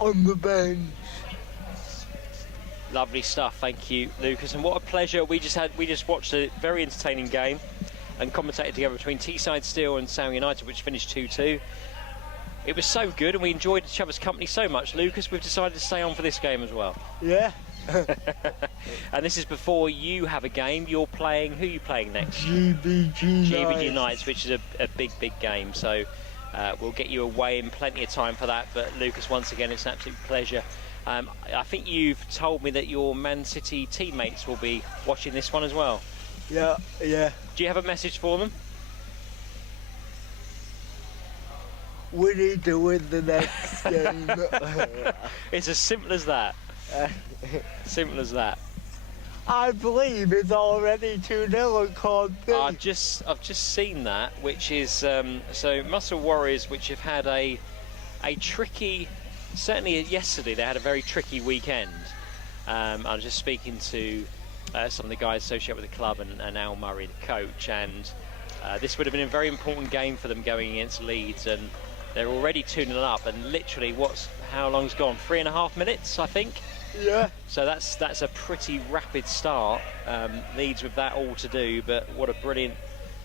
on the bench. Lovely stuff, thank you, Lucas. And what a pleasure. We just watched a very entertaining game and commentated together between Teesside Steel and Sound United, which finished 2-2. It was so good and we enjoyed each other's company so much, Lucas, we've decided to stay on for this game as well. Yeah. And this is before you have a game. You're playing, who are you playing next? GBG Knights, which is a big game. So we'll get you away in plenty of time for that. But Lucas, once again, it's an absolute pleasure. I think you've told me that your Man City teammates will be watching this one as well. Yeah. Do you have a message for them? We need to win the next game. It's as simple as that. Simple as that. I believe it's already 2-0 according. I've just seen that, which is so Muscle Warriors, which have had a tricky. Certainly yesterday they had a very tricky weekend. I was just speaking to some of the guys associated with the club and Al Murray, the coach, and this would have been a very important game for them going against Leeds, and they're already 2-0 up, and literally how long's gone? 3.5 minutes, I think. Yeah. So that's a pretty rapid start. Leeds with that all to do, but what a brilliant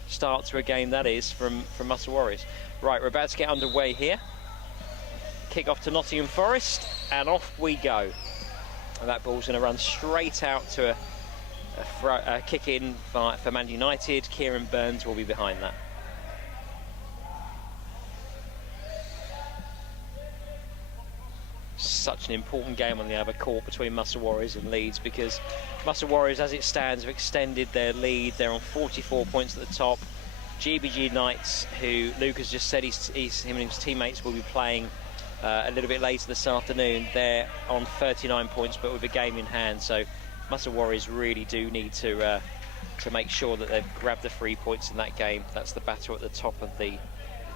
start to a game that is from Muscle Warriors. Right, we're about to get underway here. Kick off to Nottingham Forest, and off we go. And that ball's going to run straight out to a kick in for Man United. Kieran Burns will be behind that. Such an important game on the other court between Muscle Warriors and Leeds, because Muscle Warriors, as it stands, have extended their lead. They're on 44 points at the top. GBG Knights, who Lucas just said him and his teammates will be playing a little bit later this afternoon, they're on 39 points, but with a game in hand. So Muscle Warriors really do need to make sure that they've grabbed the 3 points in that game. That's the battle at the top of the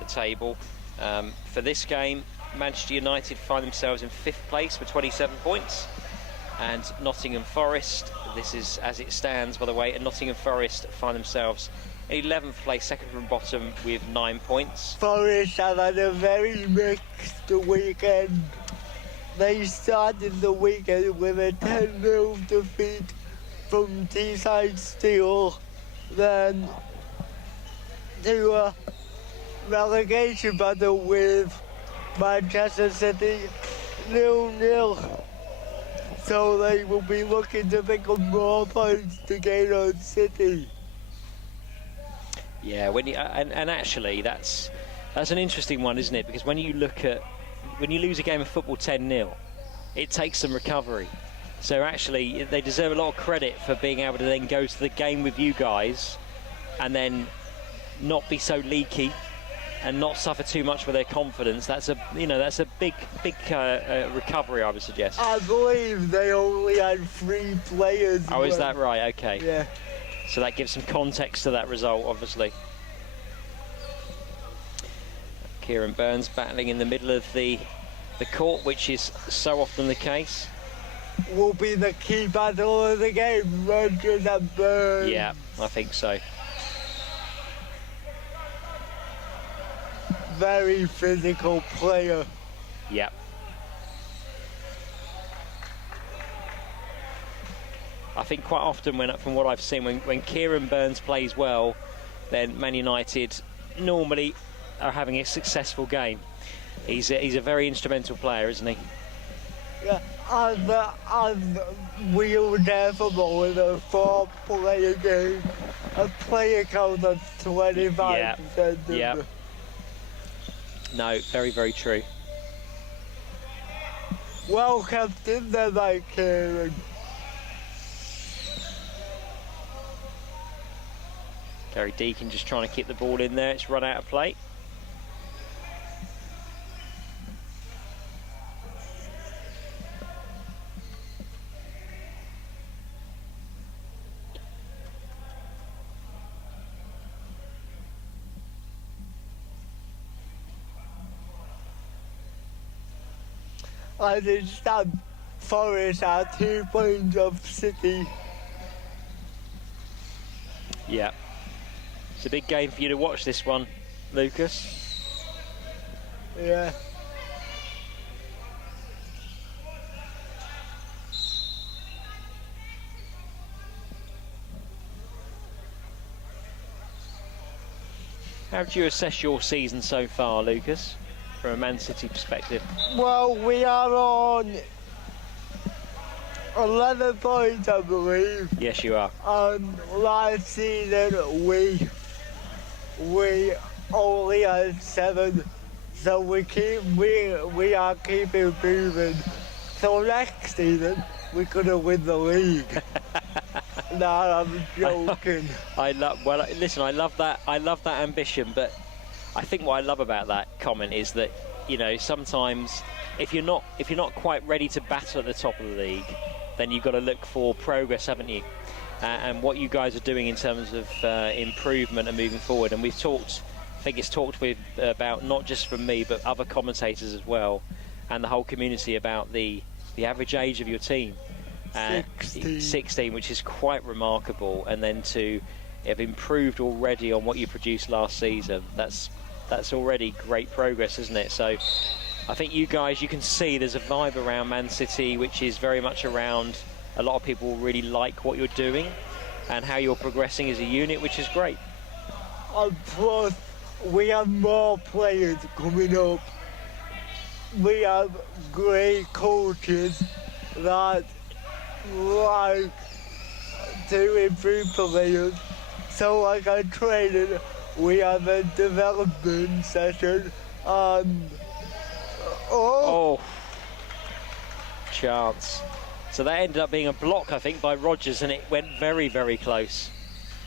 table. For this game, Manchester United find themselves in 5th place with 27 points, and Nottingham Forest, this is as it stands by the way, and Nottingham Forest find themselves in 11th place, second from bottom, with 9 points. Forest have had a very mixed weekend. They started the weekend with a 10-0 defeat from Teesside Steel, then to a relegation battle with Manchester City 0-0. So they will be looking to pick up more points to gain on City. Yeah, and actually that's an interesting one, isn't it? Because when you lose a game of football 10-0, it takes some recovery. So actually they deserve a lot of credit for being able to then go to the game with you guys and then not be so leaky and not suffer too much with their confidence. That's a big recovery, I would suggest. I believe they only had 3 players. Oh, is that right? Okay. Yeah. So that gives some context to that result, obviously. Kieran Burns battling in the middle of the court, which is so often the case. Will be the key battle of the game, Rogers and Burns. Yeah, I think so. Very physical player. Yep. I think quite often, from what I've seen, when Kieran Burns plays well, then Man United normally are having a successful game. He's a very instrumental player, isn't he? Yeah, and we'll never know in a 4-player game. A player count of 25%. Yeah. No, very, very true. Well kept in there by Kieran. Gary Deacon just trying to keep the ball in there. It's run out of play. And instead, Forest are 2 points of City. Yeah. It's a big game for you to watch, this one, Lucas. Yeah. How do you assess your season so far, Lucas, from a Man City perspective? Well, we are on 11 points, I believe. Yes, you are. Last season we only had 7, so we are keeping moving. So next season we're gonna win the league. No, I'm joking. I love that. I love that ambition, but I think what I love about that comment is that, you know, sometimes if you're not quite ready to battle at the top of the league, then you've got to look for progress, haven't you? And what you guys are doing in terms of improvement and moving forward. And we've talked, I think it's talked with about not just from me, but other commentators as well, and the whole community about the average age of your team. 16, which is quite remarkable, and then to have improved already on what you produced last season, that's already great progress, isn't it? So I think you guys, you can see there's a vibe around Man City which is very much around, a lot of people really like what you're doing and how you're progressing as a unit, which is great. And plus we have more players coming up. We have great coaches that like to improve players. So like at training, we have a development session and chance. So that ended up being a block, I think, by Rodgers, and it went very, very close.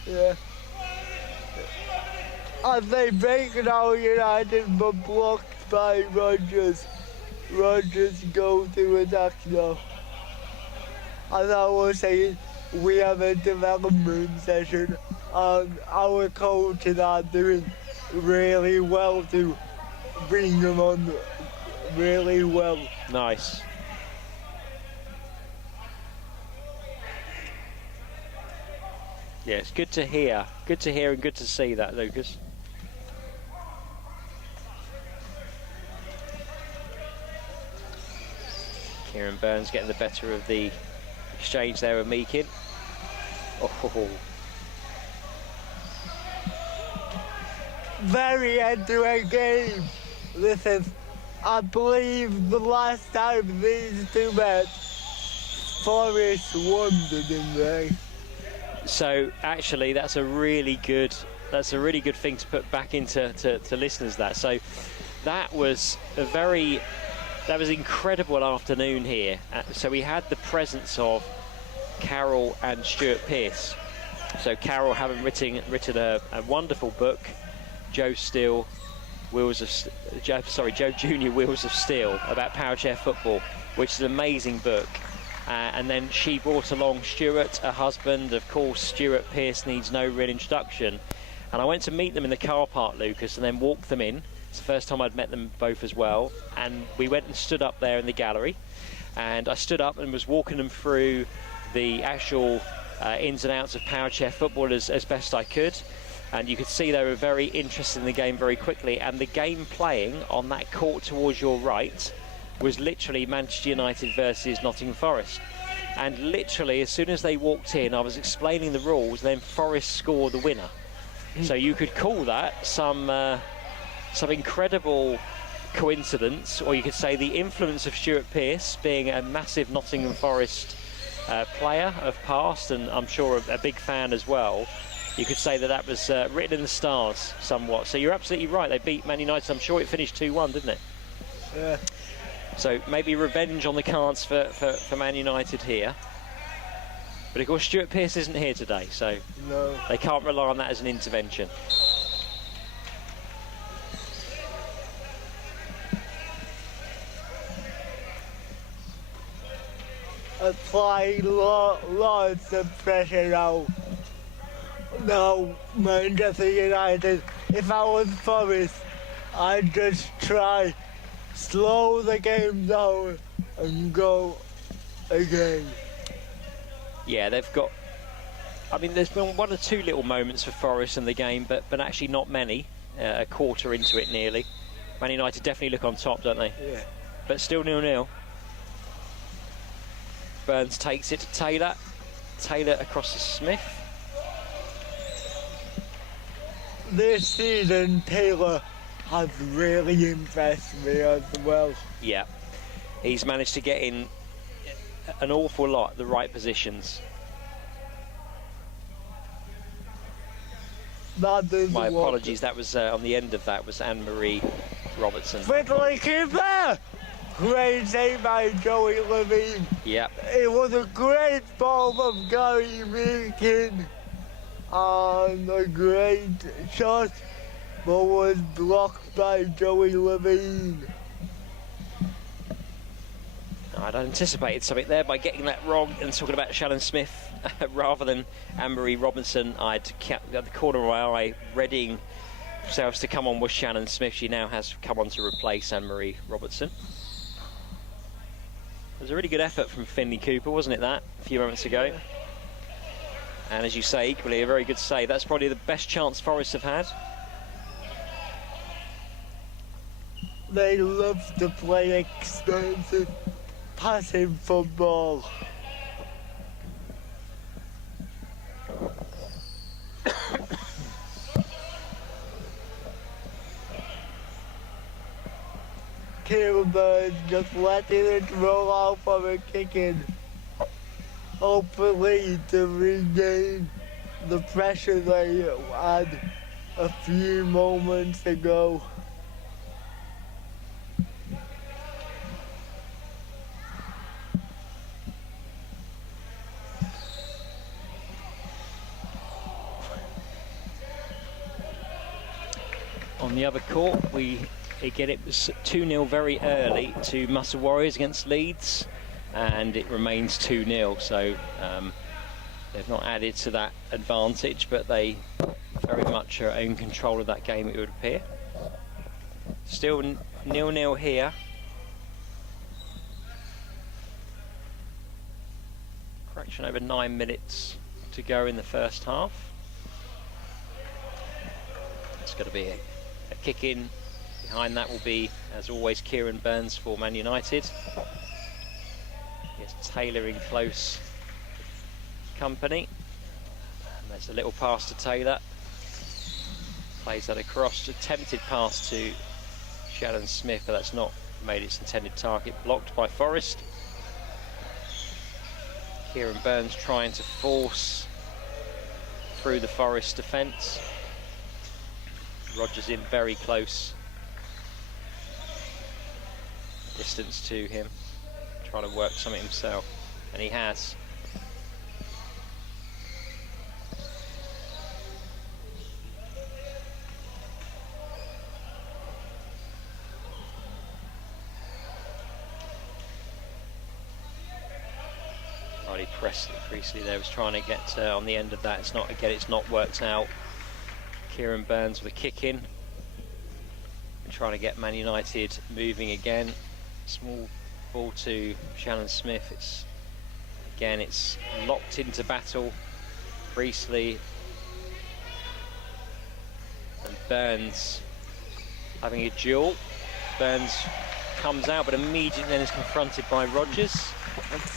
Yeah. And they break now United but blocked by Rodgers. Rodgers go to attack now. As I was saying, we have a development session and our coaches are doing really well to bring them on really well. Nice. Yeah, it's good to hear. Good to hear and good to see that, Lucas. Kieran Burns getting the better of the exchange there with Meakin. Oh. Very end-to-end game. Listen, I believe the last time these two met, Forest won, didn't they? So actually, that's a really good thing to put back into to listeners. So that was an incredible afternoon here. So we had the presence of Carol and Stuart Pearce. So Carol having written a wonderful book, Joe Junior Wheels of Steel, about power chair football, which is an amazing book. And then she brought along Stuart, her husband. Of course, Stuart Pearce needs no real introduction. And I went to meet them in the car park, Lucas, and then walked them in. It's the first time I'd met them both as well. And we went and stood up there in the gallery. And I stood up and was walking them through the actual ins and outs of power chair football as best I could. And you could see they were very interested in the game very quickly. And the game playing on that court towards your right was literally Manchester United versus Nottingham Forest. And literally, as soon as they walked in, I was explaining the rules, then Forest scored the winner. So you could call that some incredible coincidence, or you could say the influence of Stuart Pearce, being a massive Nottingham Forest player of past, and I'm sure a big fan as well. You could say that was written in the stars somewhat. So you're absolutely right, they beat Man United. I'm sure it finished 2-1, didn't it? Yeah. So maybe revenge on the cards for Man United here. But of course Stuart Pearce isn't here today, so no, they can't rely on that as an intervention. Applying lots of pressure now. Now, Manchester United, if I was Forest, I'd just try slow the game down and go again. Yeah, they've got, I mean, there's been one or two little moments for Forest in the game, but actually not many. A quarter into it nearly. Man United definitely look on top, don't they? Yeah. But still 0-0. Burns takes it to Taylor. Taylor across to Smith. this season Taylor has really impressed me as well. Yeah, he's managed to get in an awful lot the right positions. My apologies, that was on the end of that was Anne-Marie Robertson. Friendly keeper! Great save by Joey Levine. Yep. It was a great ball from Gary Meakin. And a great shot, but was blocked by Joey Levine. I'd anticipated something there by getting that wrong and talking about Shannon Smith rather than Anne-Marie Robinson. I'd kept at the corner of my eye readying themselves to come on with Shannon Smith. She now has come on to replace Anne-Marie Robertson. It was a really good effort from Finley Cooper, wasn't it, that, a few moments ago? And as you say, equally a very good save. That's probably the best chance Forest have had. They love to play expensive passing football. Kieran Burns just letting it roll out from a kick-in. Hopefully to regain the pressure they had a few moments ago. On the other court, again, it was 2-0 very early to Muscle Warriors against Leeds, and it remains 2-0. So they've not added to that advantage, but they very much are in control of that game, it would appear. Still 0-0 here. Fraction over 9 minutes to go in the first half. It's going to be a kick in. Behind that will be, as always, Kieran Burns for Man United. Yes, Taylor in close company. And there's a little pass to Taylor. Plays that across. Attempted pass to Shannon Smith, but that's not made its intended target. Blocked by Forest. Kieran Burns trying to force through the Forest defence. Rogers in very close distance to him, trying to work something himself, and he has. Right, he pressed it Priestley there, was trying to get on the end of that. It's not worked out. Kieran Burns with a kick in, trying to get Man United moving again. Small ball to Shannon Smith. It's locked into battle. Priestley and Burns having a duel. Burns comes out, but immediately then is confronted by Rogers.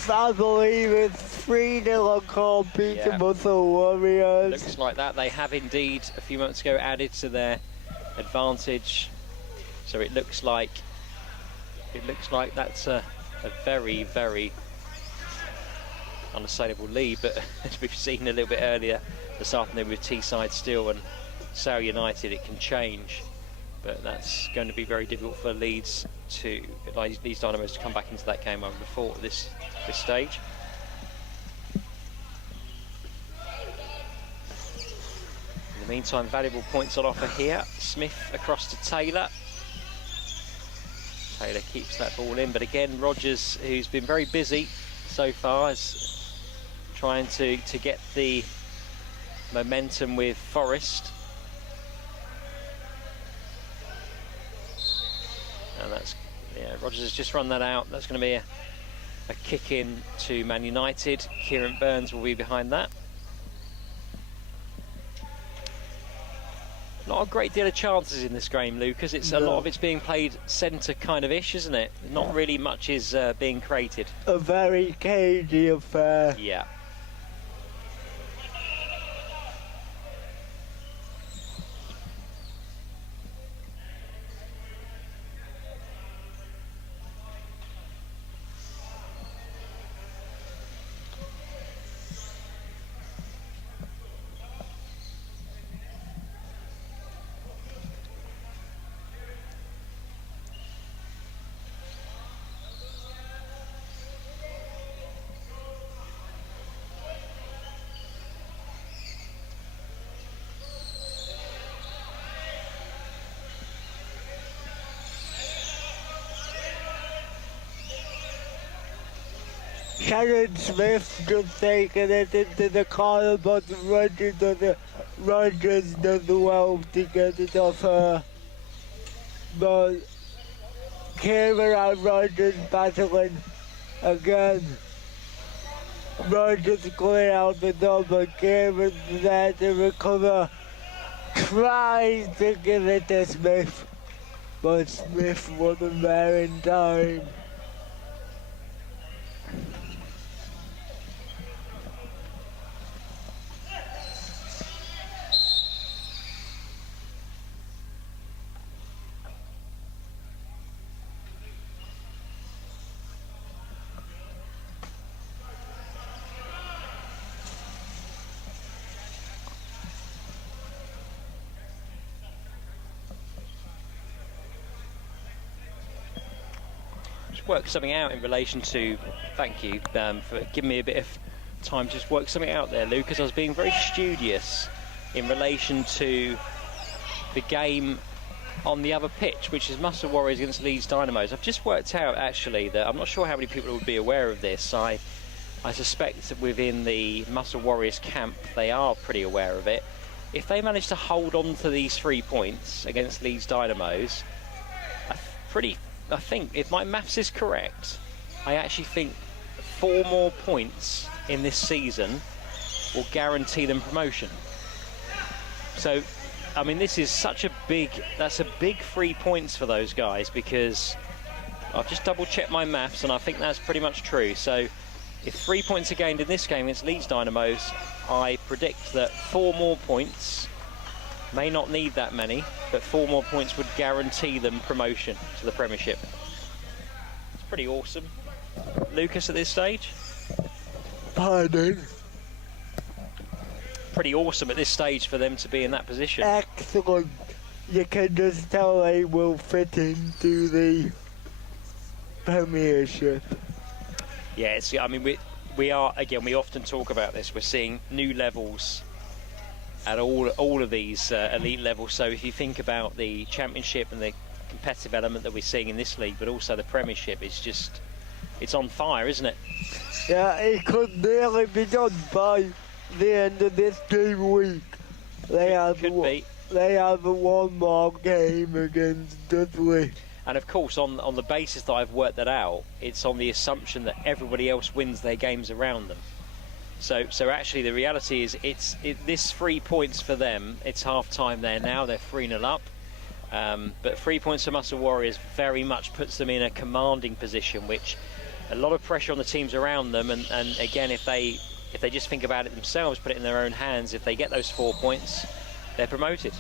I believe it's 3-0 on Beating Muscle Warriors. Looks like that. They have indeed, a few moments ago, added to their advantage. So it looks like that's a very, very unassailable lead. But as we've seen a little bit earlier this afternoon with Teesside Steel and Sale United, it can change. But that's going to be very difficult for Leeds Dynamos to come back into that game over before this stage. In the meantime, valuable points on offer here. Smith across to Taylor. Taylor keeps that ball in, but again, Rogers, who's been very busy so far, is trying to get the momentum with Forest. And Rogers has just run that out. That's going to be a kick in to Man United. Kieran Burns will be behind that. Not a great deal of chances in this game, Lucas. A lot of it's being played centre kind of ish, isn't it? Not really much is being created. A very cagey affair. Yeah. Shannon Smith just taking it into the corner, but Rogers does well to get it off her. But Kieran and Rogers battling again. Rogers going out the door, but Kieran's there to recover. Tries to give it to Smith, but Smith wasn't there in time. Work something out in relation to, thank you for giving me a bit of time to just work something out there, Lucas. I was being very studious in relation to the game on the other pitch, which is Muscle Warriors against Leeds Dynamos. I've just worked out actually that I'm not sure how many people would be aware of this. I suspect that within the Muscle Warriors camp they are pretty aware of it. If they manage to hold on to these 3 points against Leeds Dynamos, I think, if my maths is correct, I actually think 4 more points in this season will guarantee them promotion. So, I mean, this is such a big, that's a big 3 points for those guys, because I've just double checked my maths and I think that's pretty much true. So if 3 points are gained in this game against Leeds Dynamos, I predict that 4 more points, may not need that many, but 4 more points would guarantee them promotion to the Premiership. It's pretty awesome. Lucas, at this stage? Pardon? Pretty awesome at this stage for them to be in that position. Excellent. You can just tell they will fit into the Premiership. Yeah, it's, I mean, we are, again, we often talk about this. We're seeing new levels at all of these elite levels. So if you think about the Championship and the competitive element that we're seeing in this league, but also the Premiership, it's on fire, isn't it? Yeah, it could nearly be done by the end of this game week. They have one more game against Dudley. And of course, on the basis that I've worked that out, it's on the assumption that everybody else wins their games around them. So actually the reality is this 3 points for them, it's half time there now, they're 3-0 up. But 3 points for Muscle Warriors very much puts them in a commanding position, which a lot of pressure on the teams around them, and again, if they just think about it themselves, put it in their own hands, if they get those 4 points, they're promoted.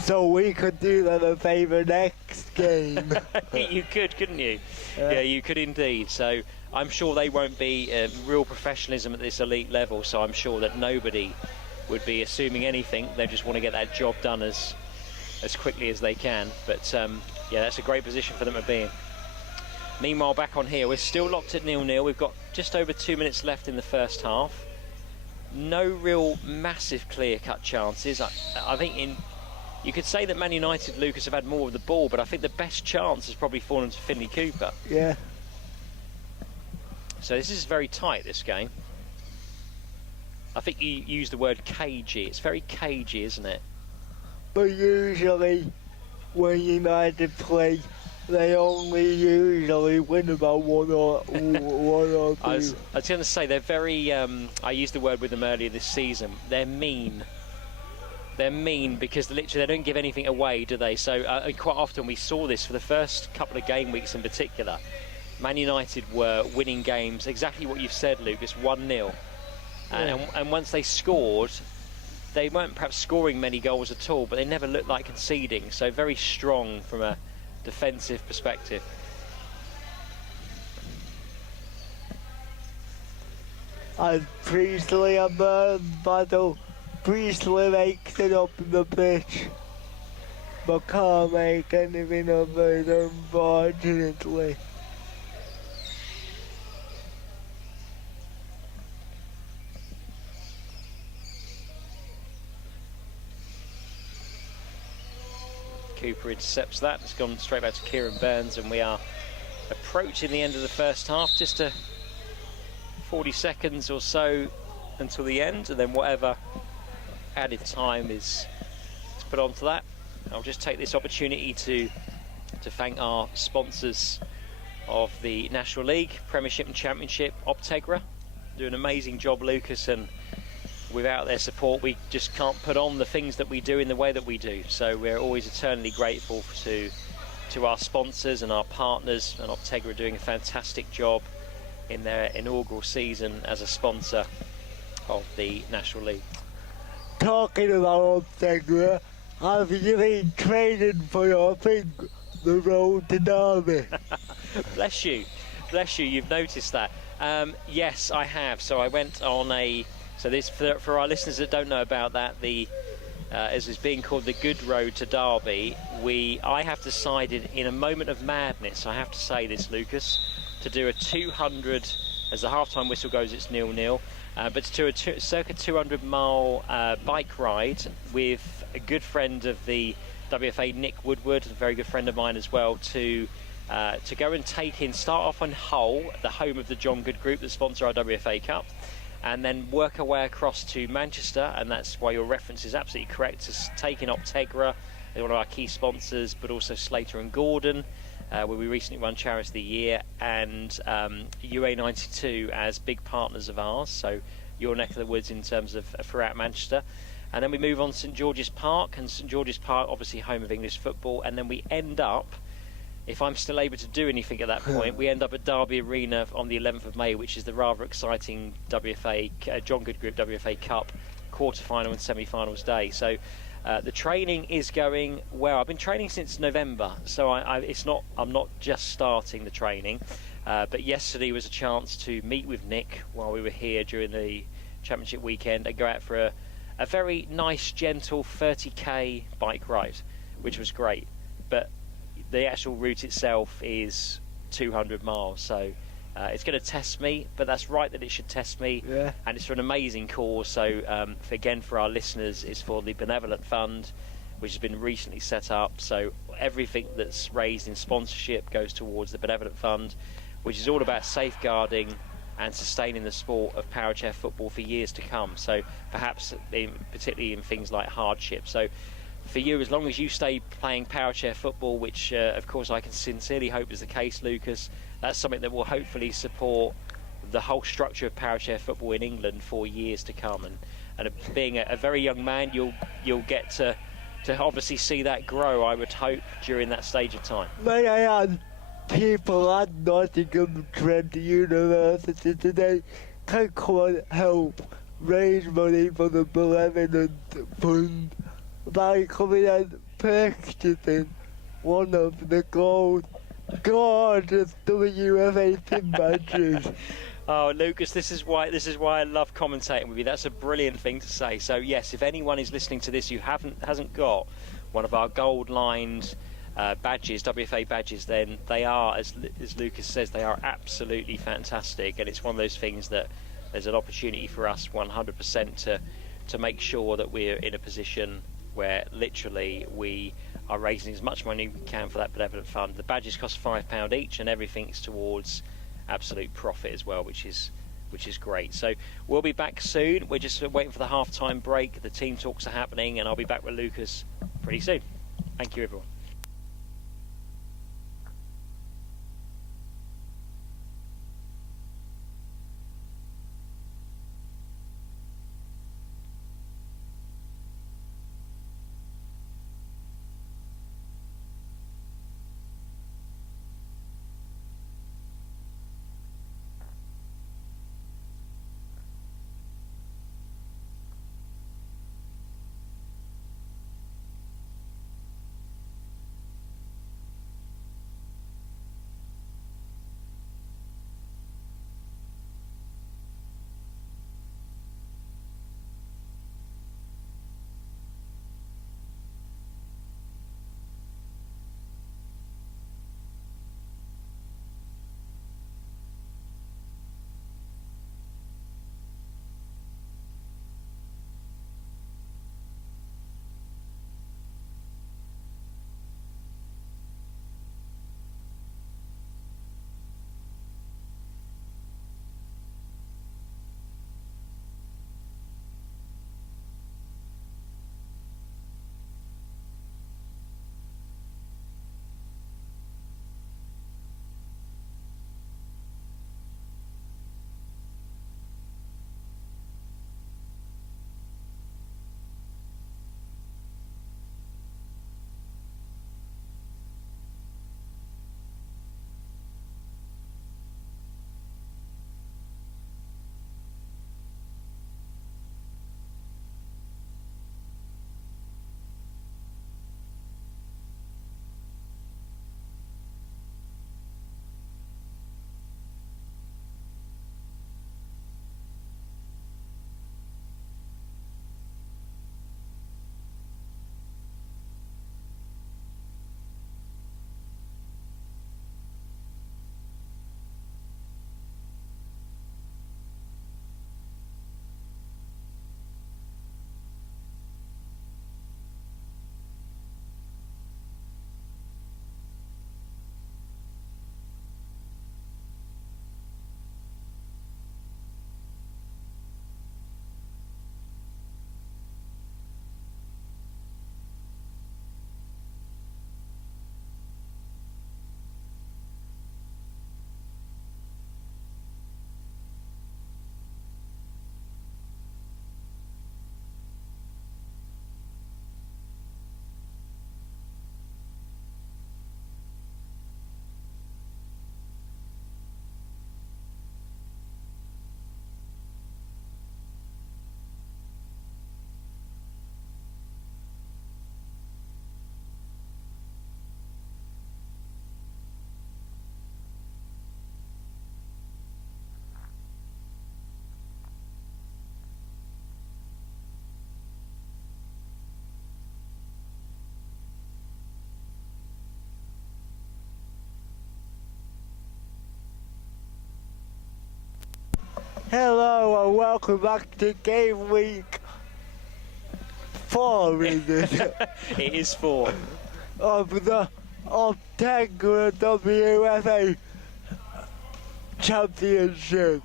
So we could do them a favour next game. You could, couldn't you? Yeah, you could indeed. So I'm sure they won't be real professionalism at this elite level, so I'm sure that nobody would be assuming anything. They just want to get that job done as quickly as they can. But yeah, that's a great position for them to be in. Meanwhile, back on here, we're still locked at 0-0. We've got just over 2 minutes left in the first half. No real massive clear-cut chances. I think you could say that Man United, Lucas, have had more of the ball, but I think the best chance has probably fallen to Finley Cooper. Yeah. So this is very tight, this game. I think you used the word cagey. It's very cagey, isn't it? But usually, when United play, they only usually win about one or two. I was going to say, they're very, I used the word with them earlier this season, they're mean. They're mean because literally they don't give anything away, do they? So quite often we saw this for the first couple of game weeks in particular. Man United were winning games, exactly what you've said, Lucas, 1-0. And once they scored, they weren't perhaps scoring many goals at all, but they never looked like conceding. So very strong from a defensive perspective. And Priestley and Burn battle. Priestley makes it up in the pitch, but can't make anything of it, unfortunately. Cooper intercepts that. It's gone straight back to Kieran Burns, and we are approaching the end of the first half. Just a 40 seconds or so until the end, and then whatever added time is put onto that. I'll just take this opportunity to thank our sponsors of the National League, Premiership and Championship, Optegra. Do an amazing job, Lucas, and without their support we just can't put on the things that we do in the way that we do. So we're always eternally grateful to our sponsors and our partners, and Optegra are doing a fantastic job in their inaugural season as a sponsor of the National League. Talking about Optegra, have you been training for your thing, the road to Derby? Bless you, you've noticed that. Yes, I have. So I went on so this, for our listeners that don't know about that, as is being called the Good Road to Derby, I have decided in a moment of madness, I have to say this, Lucas, to do a 200, as the half-time whistle goes it's 0-0, but to do a circa 200 mile bike ride with a good friend of the WFA, Lee Westwood, a very good friend of mine as well, to go and start off on Hull, the home of the John Good Group that sponsor our WFA Cup, and then work our way across to Manchester, and that's why your reference is absolutely correct, to taking Optegra, they're one of our key sponsors, but also Slater and Gordon, where we recently won Charity of the Year, and UA92 as big partners of ours, so your neck of the woods in terms of throughout Manchester. And then we move on to St George's Park, and St George's Park obviously home of English football, and then we end up, if I'm still able to do anything at that point, we end up at Derby Arena on the 11th of May, which is the rather exciting WFA John Good Group WFA Cup quarter-final and semi-finals day. So the training is going well. I've been training since November, so I'm not just starting the training, but yesterday was a chance to meet with Nick while we were here during the championship weekend and go out for a very nice, gentle 30k bike ride, which was great. But the actual route itself is 200 miles, so it's going to test me, but that's right that it should test me. Yeah. And it's for an amazing cause. So again, for our listeners, it's for the Benevolent Fund, which has been recently set up. So everything that's raised in sponsorship goes towards the Benevolent Fund, which is all about safeguarding and sustaining the sport of powerchair football for years to come. So perhaps particularly in things like hardship. So for you, as long as you stay playing powerchair football, which of course I can sincerely hope is the case, Lucas, that's something that will hopefully support the whole structure of powerchair football in England for years to come. And being a very young man, you'll get to obviously see that grow, I would hope, during that stage of time. May I add, people at Nottingham Trent University today can come and help raise money for the Benevolent Fund by coming and purchasing one of the gorgeous WFA pin badges. Oh, Lucas, this is why I love commentating with you. That's a brilliant thing to say. So yes, if anyone is listening to this who hasn't got one of our gold-lined badges, WFA badges, then they are, as Lucas says, they are absolutely fantastic, and it's one of those things that there's an opportunity for us 100% to make sure that we're in a position where literally we are raising as much money as we can for that Benevolent Fund. The badges cost £5 each, and everything's towards absolute profit as well, which is great. So we'll be back soon. We're just waiting for the half-time break. The team talks are happening, and I'll be back with Lucas pretty soon. Thank you, everyone. Hello and welcome back to game week 4, is it? It is 4. Of the Optegra WFA Championship.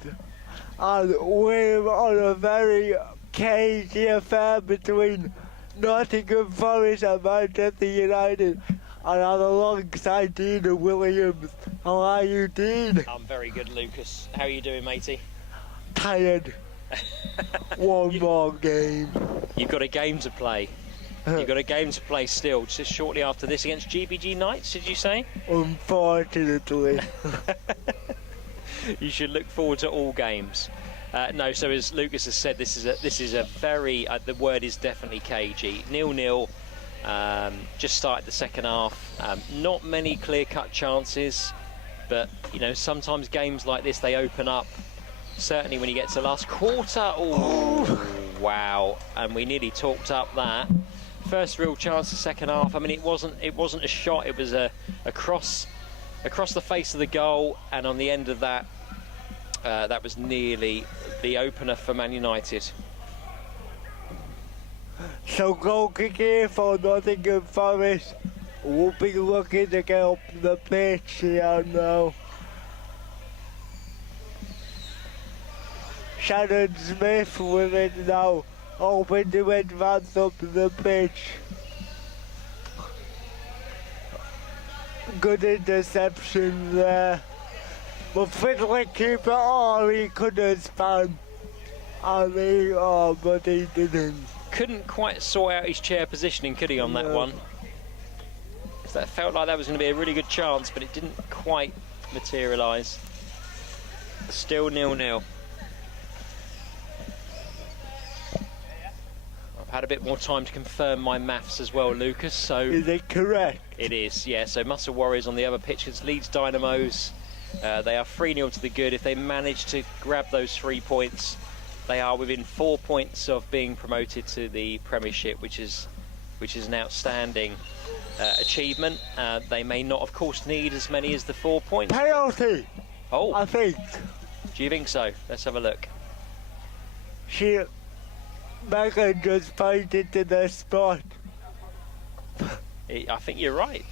And we're on a very cagey affair between Nottingham Forest and Manchester United. And I'm alongside Dean Williams. How are you, Dean? I'm very good, Lucas. How are you doing, matey? Tired. One more game. You've got a game to play. You've got a game to play still, just shortly after this against GBG Knights, did you say? Unfortunately. You should look forward to all games. No, so as Lucas has said, this is a very, the word is definitely cagey. 0-0, just started the second half. Not many clear-cut chances, but you know, sometimes games like this, they open up. Certainly when you get to the last quarter, oh wow, and we nearly talked up that. First real chance the second half. I mean, it wasn't a shot, it was a cross across the face of the goal, and on the end of that, that was nearly the opener for Man United. So goal kick here for Nottingham Forest. We'll be looking to get up the pitch here now. Shannon Smith with it now, hoping to advance up the pitch. Good interception there. But Finley keeper, he could have spun. But he didn't. Couldn't quite sort out his chair positioning, could he, on that one? So that felt like that was going to be a really good chance, but it didn't quite materialise. Still 0-0. Had a bit more time to confirm my maths as well, Lucas. So is it correct? It is, yeah. So Muscle Warriors on the other pitch against Leeds Dynamos. They are 3-0 to the good. If they manage to grab those 3 points, they are within 4 points of being promoted to the Premiership, which is an outstanding achievement. They may not, of course, need as many as the 4 points. Penalty. Oh, I think. Do you think so? Let's have a look. Megan just pointed to the spot. I think you're right.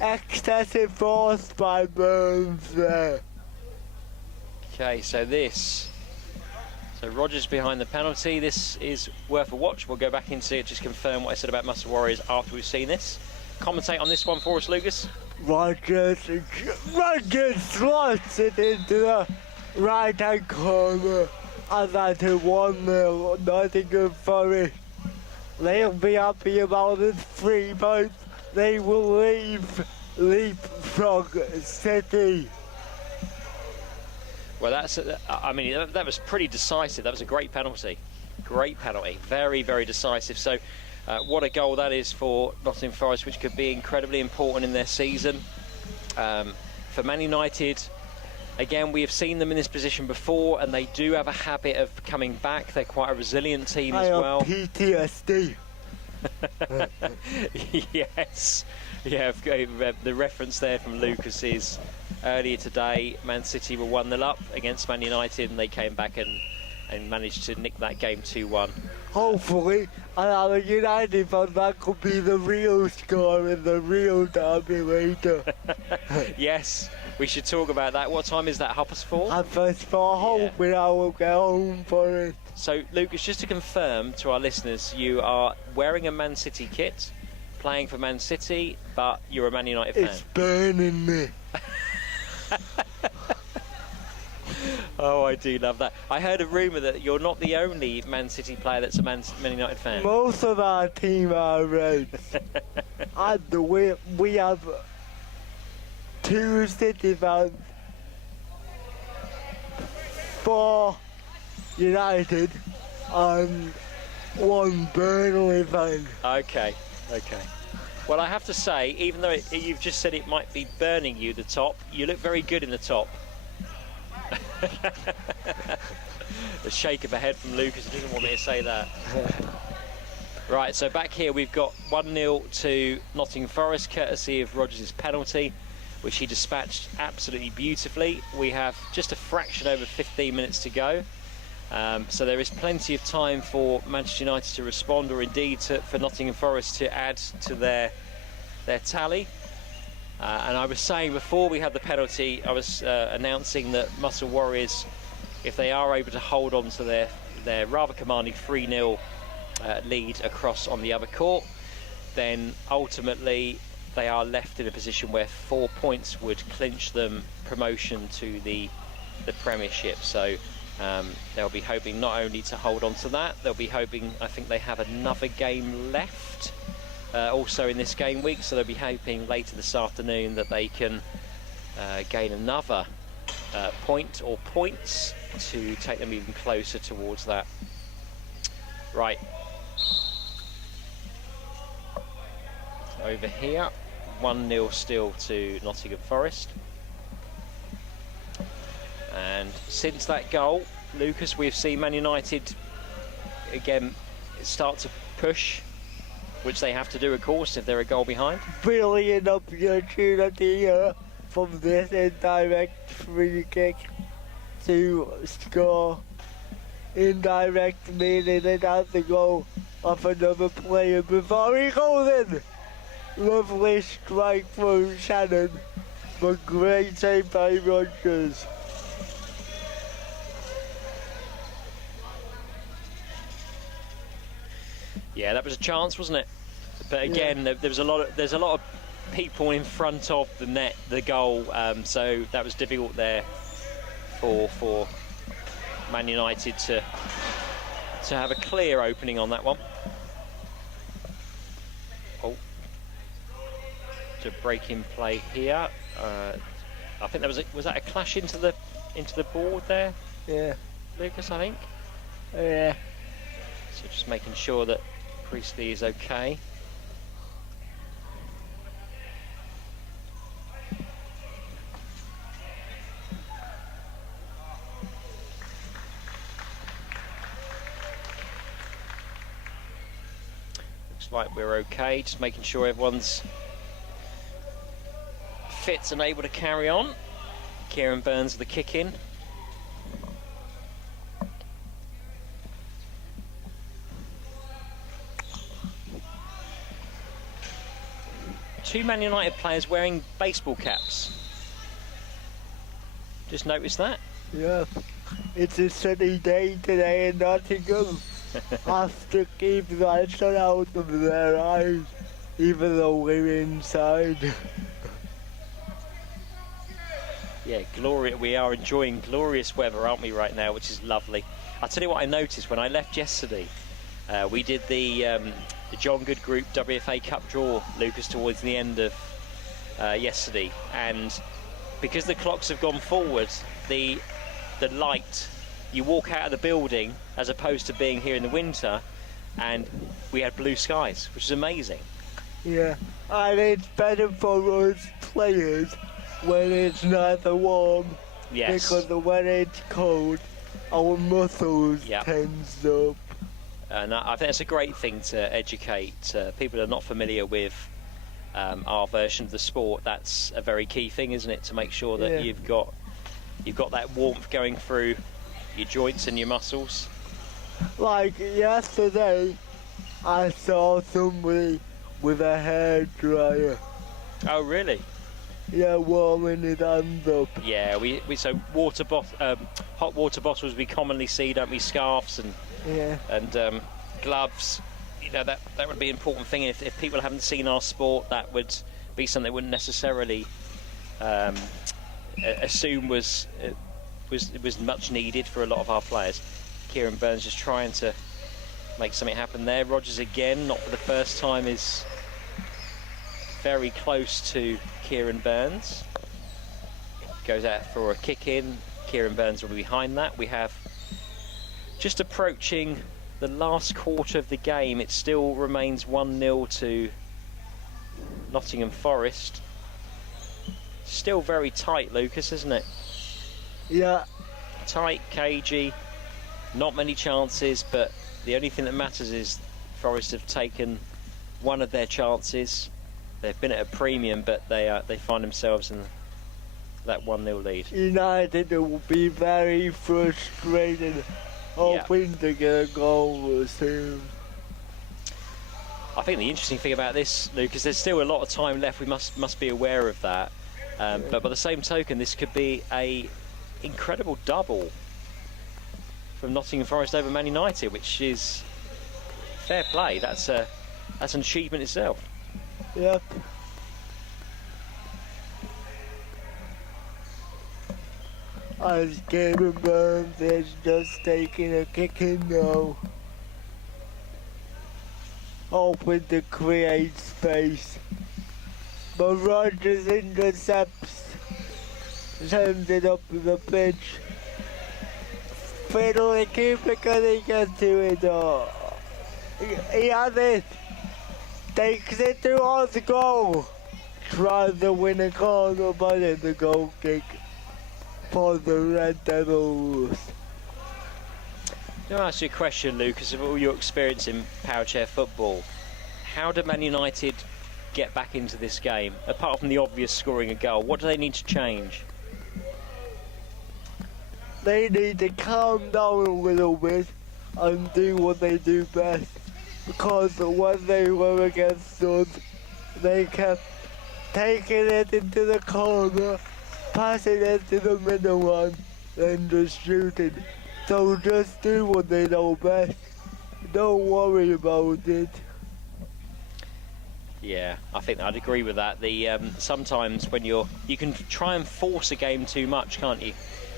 Excessive force by Burns there. Okay, so Rogers behind the penalty. This is worth a watch. We'll go back into it, just confirm what I said about Muscle Warriors after we've seen this. Commentate on this one for us, Lucas. Rogers slots it into the right-hand corner. And that's 1-0 Nottingham Forest. They'll be happy about the 3 points. They will leapfrog City. Well, that was pretty decisive. That was a great penalty. Great penalty. Very, very decisive. So what a goal that is for Nottingham Forest, which could be incredibly important in their season. For Man United, again, we have seen them in this position before, and they do have a habit of coming back. They're quite a resilient team as well. PTSD. Yes. Yeah, the reference there from Lucas is earlier today, Man City were 1-0 up against Man United, and they came back and managed to nick that game 2-1. Hopefully, another United fan, that could be the real score in the real derby later. Yes, we should talk about that. What time is that? 4:30? 4:30. Hoping I will get home for it. So, Lucas, just to confirm to our listeners, you are wearing a Man City kit, playing for Man City, but you're a Man United fan. It's burning me. Oh, I do love that. I heard a rumour that you're not the only Man City player that's a Man United fan. Most of our team are red. And we have 2 City fans, 4 United, and 1 Burnley fan. Okay. Well, I have to say, even though you've just said it might be burning you, the top, you look very good in the top. A shake of a head from Lucas. He doesn't want me to say that. Right, so back here we've got 1-0 to Nottingham Forest, courtesy of Rogers' penalty. which he dispatched absolutely beautifully. We have just a fraction over 15 minutes to go. So there is plenty of time for Manchester United to respond, or indeed for Nottingham Forest to add to their tally. And I was saying before we had the penalty, I was announcing that Muscle Warriors, if they are able to hold on to their rather commanding 3-0 lead across on the other court, then ultimately they are left in a position where 4 points would clinch them promotion to the Premiership. So they'll be hoping not only to hold on to that, they'll be hoping, I think they have another game left also in this game week, so they'll be hoping later this afternoon that they can gain another point or points to take them even closer towards that. Right. Over here, 1-0 still to Nottingham Forest. And since that goal, Lucas, we've seen Man United again start to push, which they have to do, of course, if they're a goal behind. Brilliant opportunity here from this indirect free kick to score. Indirect meaning it has to go off another player before he goes in. Lovely strike from Shannon, but great save by Rodgers. Yeah, that was a chance, wasn't it? But again, there's a lot of people in front of the net, the goal, so that was difficult there for Man United to have a clear opening on that one. Oh, to break in play here. I think was that a clash into the board there? Yeah, Lucas, I think. yeah. So just making sure that Priestley is okay. Looks like we're okay, just making sure everyone's fit and able to carry on. Kieran Burns with the kick in. Two Man United players wearing baseball caps. Just noticed that. Yeah, it's a sunny day today in Nottingham. Have to keep that sun out of their eyes, even though we're inside. Yeah, we are enjoying glorious weather, aren't we, right now, which is lovely. I'll tell you what I noticed when I left yesterday. We did the John Good Group WFA Cup draw, Lucas, towards the end of yesterday, and because the clocks have gone forward, the light, you walk out of the building as opposed to being here in the winter, and we had blue skies, which is amazing. Yeah, and it's better for us players when it's nice and warm. Yes. Because when it's cold, our muscles tense up. And I think that's a great thing to educate people who are not familiar with our version of the sport. That's a very key thing, isn't it? To make sure that you've got that warmth going through your joints and your muscles. Like yesterday, I saw somebody with a hairdryer. Oh, really? Yeah, warming his hands up. Yeah, we so hot water bottles we commonly see, don't we? Scarves and gloves. You know, that would be an important thing. If people haven't seen our sport, that would be something they wouldn't necessarily assume was much needed for a lot of our players. Kieran Burns just trying to make something happen there. Rodgers again, not for the first time, is very close to Kieran Burns. Goes out for a kick in. Kieran Burns will be behind that. We have just approaching the last quarter of the game. It still remains 1-0 to Nottingham Forest. Still very tight, Lucas, isn't it? Yeah. Tight, cagey, not many chances, but the only thing that matters is Forest have taken one of their chances. They've been at a premium, but they find themselves in that 1-0 lead. United will be very frustrated, hoping to get a goal soon. I think the interesting thing about this, Lucas, there's still a lot of time left. We must be aware of that. But by the same token, this could be a incredible double from Nottingham Forest over Man United, which is fair play. That's an achievement itself. Yep. As Cameron Burns is just taking a kick in now. Hoping to create space. But Rogers intercepts. Sends it up to the pitch. Fiddle, keeper, can he get to it? He has it. Takes it towards the goal. Tries to win a corner, but it's a goal kick for the Red Devils. Let me ask you a question, Lucas, of all your experience in power chair football. How do Man United get back into this game? Apart from the obvious scoring a goal, what do they need to change? They need to calm down a little bit and do what they do best. Because when they were against us, they kept taking it into the corner, passing it to the middle one, then just shooting. So just do what they know best. Don't worry about it. Yeah, I think I'd agree with that. Sometimes when you can try and force a game too much, can't you?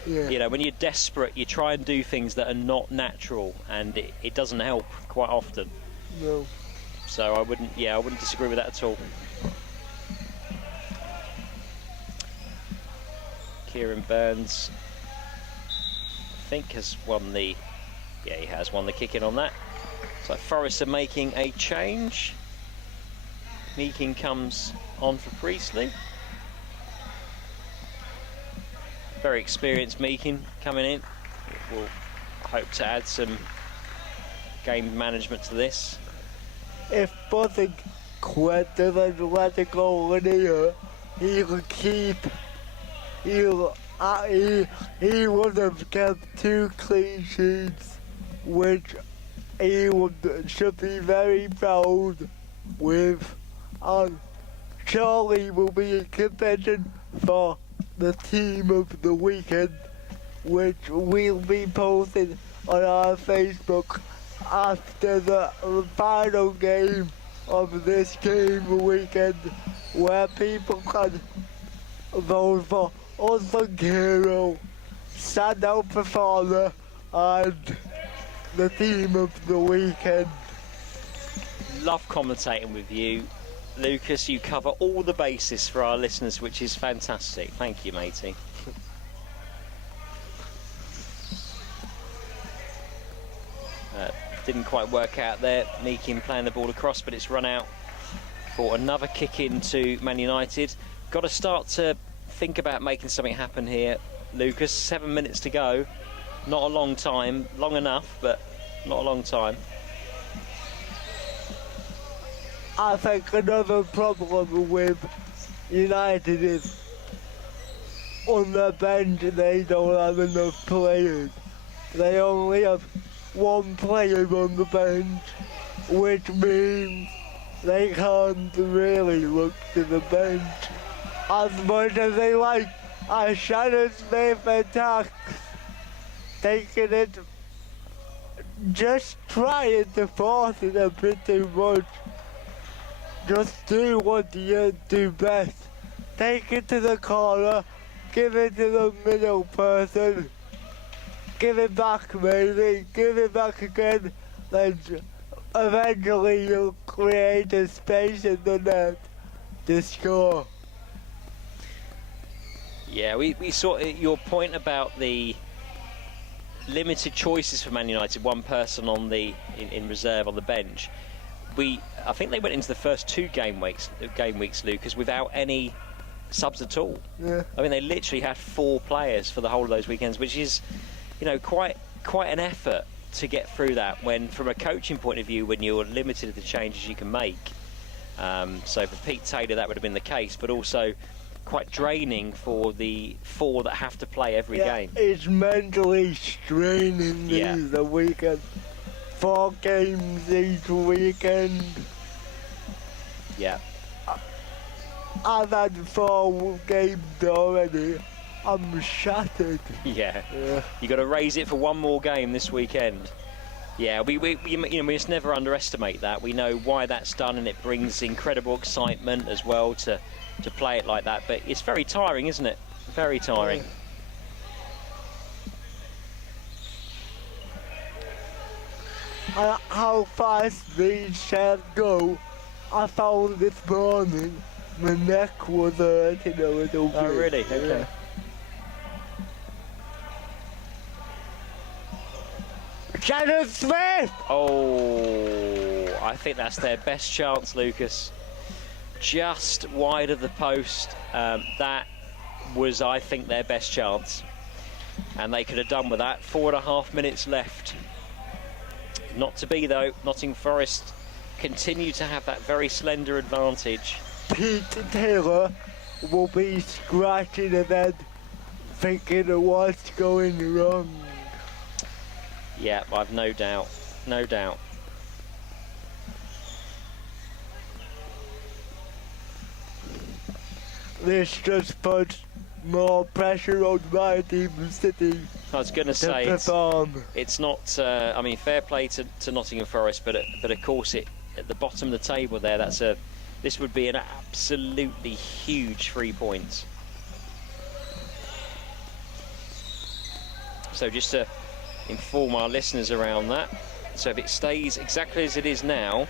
Yeah. You know, when you're desperate, you try and do things that are not natural, and it doesn't help quite often. No. So I wouldn't disagree with that at all. Kieran Burns, I think, has won the... Yeah, he has won the kick-in on that. So Forest are making a change. Meakin comes on for Priestley. Very experienced Meakin coming in. We'll hope to add some game management to this. If Bothing doesn't let it go in here, he'll keep... He would have kept 2 clean sheets, which he should be very proud with. And Charlie will be in contention for the team of the weekend, which we'll be posting on our Facebook after the final game of this game weekend, where people can vote for unsung hero, standout performer, and the team of the weekend. Love commentating with you, Lucas. You cover all the bases for our listeners, which is fantastic. Thank you, matey. Didn't quite work out there. Meakin playing the ball across, but it's run out for another kick into Man United. Got to start to think about making something happen here, Lucas. 7 minutes to go. Not a long time. Long enough, but not a long time. I think another problem with United is on the bench they don't have enough players. They only have 1 player on the bench, which means they can't really look to the bench as much as they like. As Shannon Smith attacks, taking it, just trying to force it a bit too much. Just do what you do best. Take it to the corner, give it to the middle person, give it back maybe, give it back again, then eventually you'll create a space in the net to score. Yeah, we saw your point about the limited choices for Man United, 1 person on in reserve on the bench. I think they went into the first 2 game weeks, Lucas, without any subs at all. Yeah. I mean, they literally had 4 players for the whole of those weekends, which is, you know, quite an effort to get through that. When, from a coaching point of view, when you're limited to the changes you can make. So for Pete Taylor, that would have been the case, but also quite draining for the 4 that have to play every game. It's mentally straining the weekend. 4 games each weekend. Yeah. I've had 4 games already. I'm shattered. Yeah. You got to raise it for 1 more game this weekend. Yeah, we must never underestimate that. We know why that's done, and it brings incredible excitement as well to play it like that. But it's very tiring, isn't it? Very tiring. How fast these shares go, I found this morning my neck was hurting a little bit. Oh, really? Okay. Shannon Smith! Oh, I think that's their best chance, Lucas. Just wide of the post. That was, I think, their best chance. And they could have done with that. 4.5 minutes left. Not to be, though. Nottingham Forest continue to have that very slender advantage. Pete Taylor will be scratching his head, thinking of what's going wrong. Yeah, I've no doubt. No doubt. This just puts more pressure on my team, City. I was going to say, it's not. I mean, fair play to Nottingham Forest, but of course, at the bottom of the table there, this would be an absolutely huge 3 points. So just to inform our listeners around that, so if it stays exactly as it is now,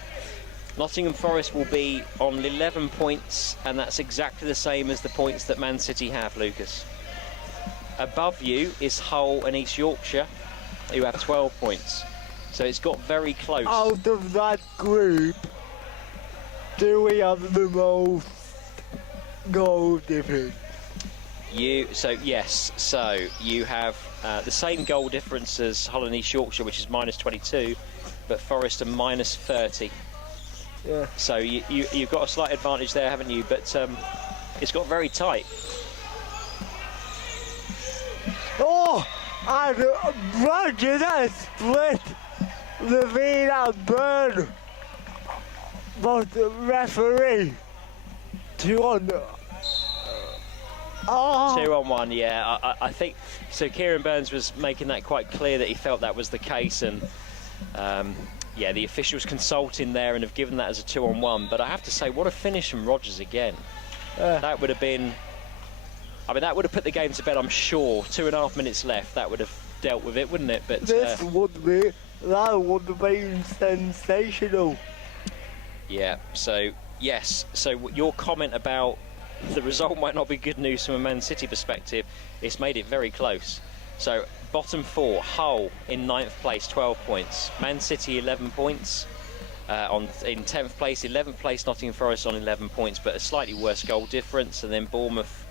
Nottingham Forest will be on 11 points, and that's exactly the same as the points that Man City have, Lucas. Above you is Hull and East Yorkshire, who have 12 points. So it's got very close. Out of that group, do we have the most goal difference? Yes, so you have the same goal difference as Hull and East Yorkshire, which is -22, but Forest are -30. Yeah. So you've got a slight advantage there, haven't you? But it's got very tight. Oh, and Roger that split the Veen and Burn. But the referee 2-1. Oh. 2-on-1, yeah. I think so. Kieran Burns was making that quite clear that he felt that was the case, and yeah, the officials consulting there and have given that as a 2-on-1. But I have to say, what a finish from Rodgers again. That would have been. I mean, that would have put the game to bed, I'm sure. 2.5 minutes left. That would have dealt with it, wouldn't it? But that would have been sensational. Yeah. So yes. So your comment about the result might not be good news from a Man City perspective. It's made it very close. So bottom 4, Hull in 9th place, 12 points. Man City 11 points. In 10th place, 11th place, Nottingham Forest on 11 points, but a slightly worse goal difference. And then Bournemouth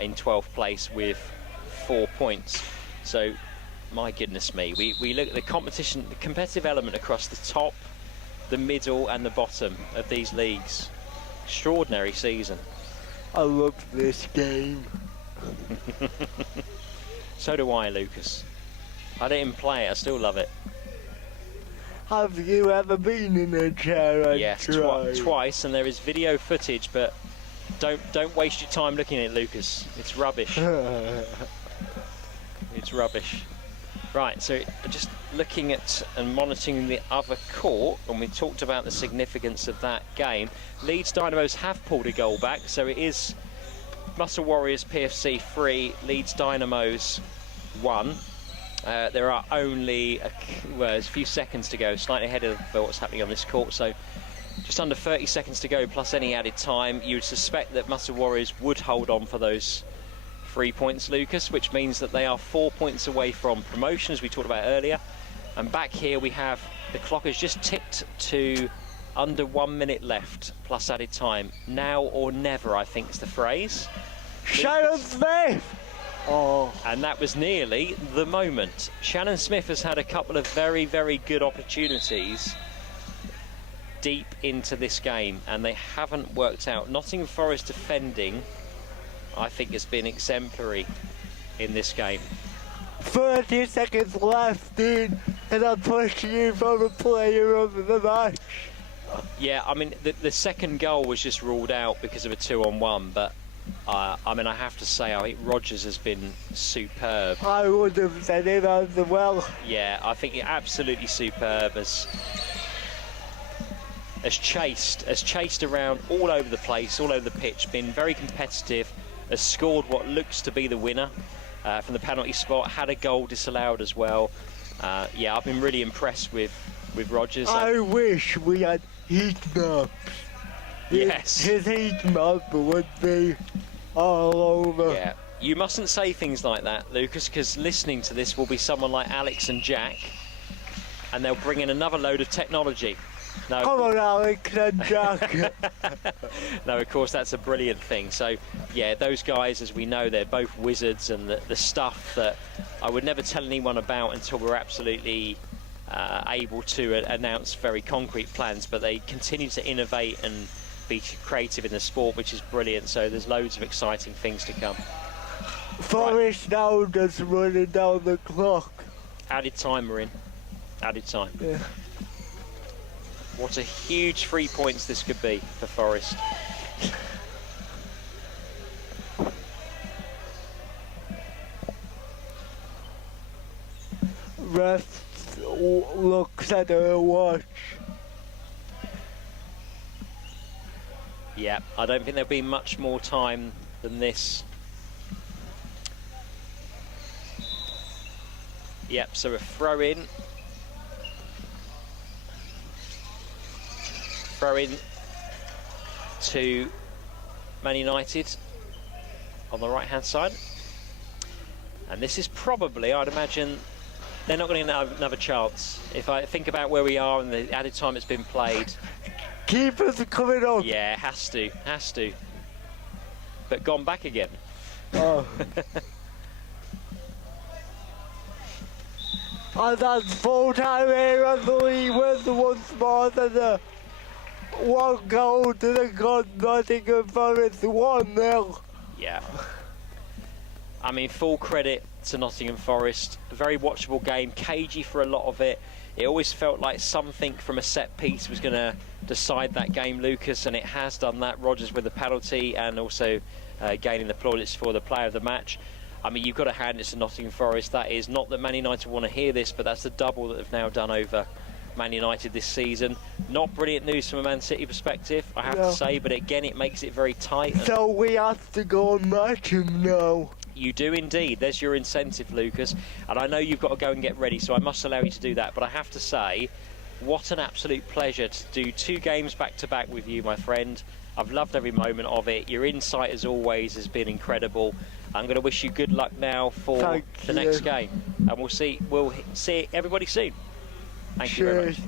in 12th place with 4 points. So, my goodness me, we look at the competition, the competitive element across the top, the middle and the bottom of these leagues. Extraordinary season. I love this game. So do I, Lucas. I didn't play it, I still love it. Have you ever been in a chair and yes, twice, and there is video footage, but don't waste your time looking at it, Lucas. It's rubbish. It's rubbish. Right, so just looking at and monitoring the other court, and we talked about the significance of that game. Leeds Dynamos have pulled a goal back, so it is Muscle Warriors PFC 3, Leeds Dynamos 1. There are only a few seconds to go, slightly ahead of what's happening on this court, so just under 30 seconds to go plus any added time. You would suspect that Muscle Warriors would hold on for those 3 points, Lucas, which means that they are 4 points away from promotion, as we talked about earlier. And back here we have the clock has just ticked to under 1 minute left plus added time. Now or never, I think is the phrase. Shannon Smith! Oh. And that was nearly the moment. Shannon Smith has had a couple of very, very good opportunities deep into this game, and they haven't worked out. Nottingham Forest defending I think, has been exemplary in this game. 30 seconds left, Dean, and I'm pushing you for the player of the match. Yeah, I mean, the second goal was just ruled out because of a 2-on-1, but I mean, I have to say, I think Rodgers has been superb. I would have said it as well. Yeah, I think he's absolutely superb. Has chased around all over the place, all over the pitch, been very competitive, has scored what looks to be the winner from the penalty spot, had a goal disallowed as well. Yeah, I've been really impressed with Rodgers. I wish we had heat maps. Yes. His heat map would be all over. Yeah, you mustn't say things like that, Lucas, because listening to this will be someone like Alex and Jack, and they'll bring in another load of technology. No, come on, Alex and Jack. No, of course, that's a brilliant thing. So, yeah, those guys, as we know, they're both wizards, and the stuff that I would never tell anyone about until we're absolutely able to announce very concrete plans, but they continue to innovate and be creative in the sport, which is brilliant. So there's loads of exciting things to come. Forest now just running down the clock. Added time we're in. Added time. Yeah. What a huge 3 points this could be for Forest. Ref looks at her watch. Yeah, I don't think there'll be much more time than this. Yep, so a throw in. Throw in to Man United on the right hand side. And this is probably, I'd imagine, they're not going to get another chance. If I think about where we are and the added time it's been played. Keepers are coming up. Yeah, has to. But gone back again. Oh. And that's full time here on the Lee Westwood once more than the one goal to the good Nottingham Forest 1-0. Yeah. I mean, full credit to Nottingham Forest. A very watchable game, cagey for a lot of it. It always felt like something from a set piece was going to decide that game, Lucas, and it has done that. Rodgers with the penalty and also gaining the plaudits for the player of the match. I mean, you've got to hand it to Nottingham Forest. That is not that Man United want to hear this, but that's the double that they've now done over Man United this season. Not brilliant news from a Man City perspective, I have to say, but again, it makes it very tight. So we have to go and match him now. You do indeed. There's your incentive, Lucas. And I know you've got to go and get ready, so I must allow you to do that. But I have to say, what an absolute pleasure to do 2 games back-to-back with you, my friend. I've loved every moment of it. Your insight, as always, has been incredible. I'm going to wish you good luck now for the next game. And we'll see everybody soon. Thank you very much.